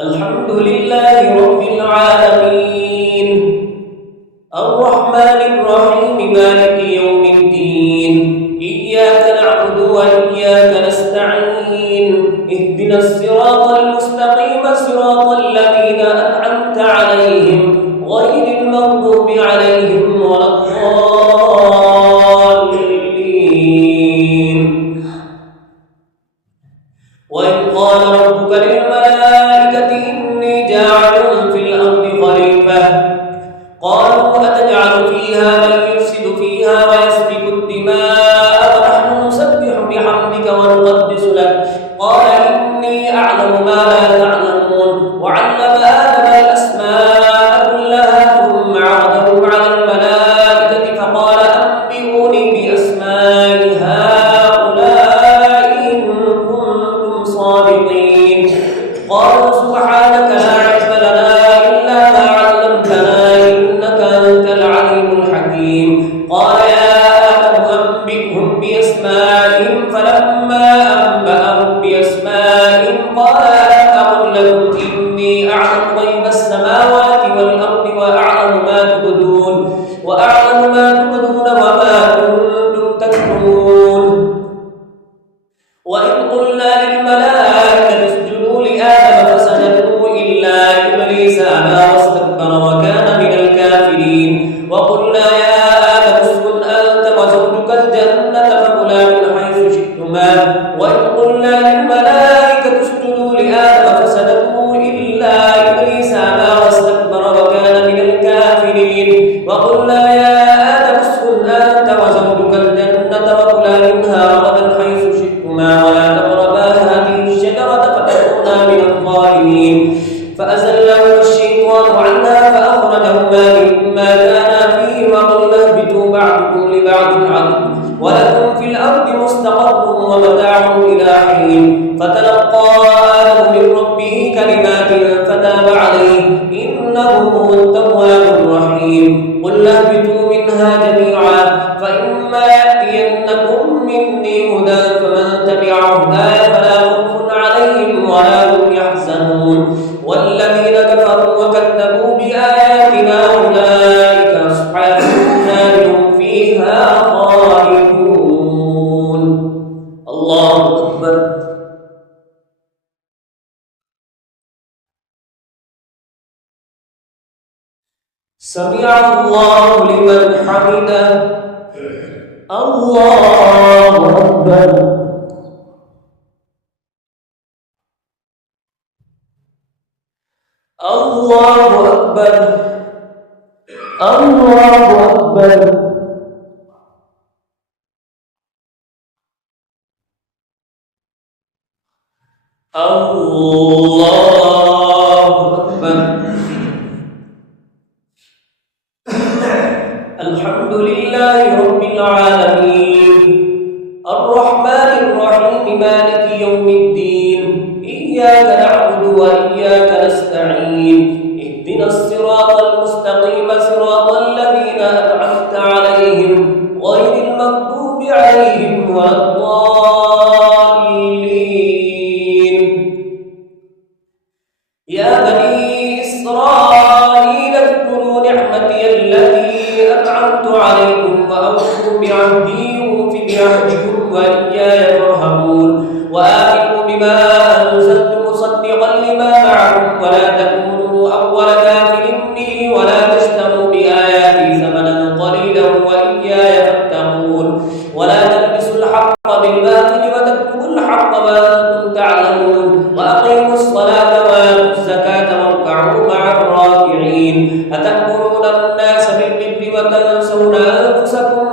الحمد لله رب العالمين الرحمن الرحيم مالك يوم الدين إياك نعبد وإياك نستعين اهدنا الصراط المستقيم صراط الذين أنعمت عليهم غير المغضوب عليهم ولا الضالين وإذ قال ربك للملائكة إني جاعل في الأرض خليفة قالوا أتجعل فيها من يفسد فيها ويسفك الدماء ونحن نسبح بحمدك ونقدس لك قال إني أعلم ما لا تعلمون وعلم آدم الأسماء كلها ثم عرضهم على الملائكة فقال أنبئوني بأسماء هؤلاء إن كنتم صادقين قالوا سبحانك لا علم لنا إلا ما علمتنا إنك أنت العليم الحكيم قال يا آدم أنبئهم بأسمائهم فلما أنبأهم بأسمائهم قال ألم أقل لكم إني أعلم غيب السماوات والأرض وأعلم ما تبدون وما كنتم تكتمون وإذ قلنا للملائكة اسجدوا لآدم فسجدوا إلا إبليس أبى واستكبر وكان من الكافرين وقلنا يا آدم اسكن أنت وزوجك الجنة فكلا من حيث شئتما وإذ قلنا للملائكة اسجدوا لآدم فسجدوا إلا إبليس أبى واستكبر وكان من الكافرين وقلنا يا آدم اسكن أنت وزوجك الجنة وكلا منها رغدا حيث شئتما ولا تقربا هذه الشجرة فتكونا من الظالمين فأزلهما الشيطان عنها فأخرجهما مما كانا فيه وقلنا اهبطوا بعضكم لبعض عدو ولكم في الأرض مستقر ومتاع إلى حين فتلقى آدم من ربه كلمات فتاب عليه إنه هو التواب الرحيم قلنا اهبطوا منها جميعا فإما يأتينكم مني هدى فمن تبع هداي فلا خوف عليهم ولا هم يحزنون والذين كفروا وكذبوا بآياتنا أولئك أصحاب النار هم فيها خالدون الله أكبر سمع الله لمن حمده الله أكبر الله أكبر الله أكبر الله أكبر الحمد لله رب العالمين الرحمن الرحيم مالك يوم الدين إياك نعبد وإياك نستعين اهدنا الصراط المستقيم صراط الذين أنعمت عليهم غير المغضوب عليهم ولا الضالين يا بني إسرائيل اذكروا نعمتي التي أنعمت عليكم وأوفوا بعهدي أوف بعهدكم وإياي فارهبون وآمنوا بما أنزلت مصدقا لما معكم ولا تكونوا أول كافر به ولا تشتروا بآياتي ثمنا قليلا وإياي فاتقون ولا تلبسوا الحق بالباطل وتكتموا الحق وأنتم تعلمون وأقيموا الصلاة وآتوا الزكاة واركعوا مع الراكعين أتأمرون الناس بالبر وتنسون أنفسكم